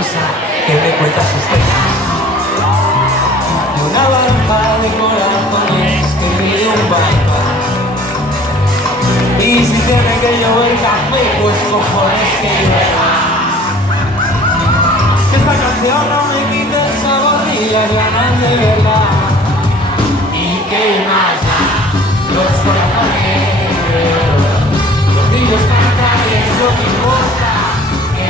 rusa que me cuenta sus penas. De una barca de corazones que pide un bypass. Y si tiene que llover café, pues cojones que llueva. Que esta canción no me quite el sabor y las ganas de verdad. Y que más los corazones, los niños cantan y es lo que importa. Que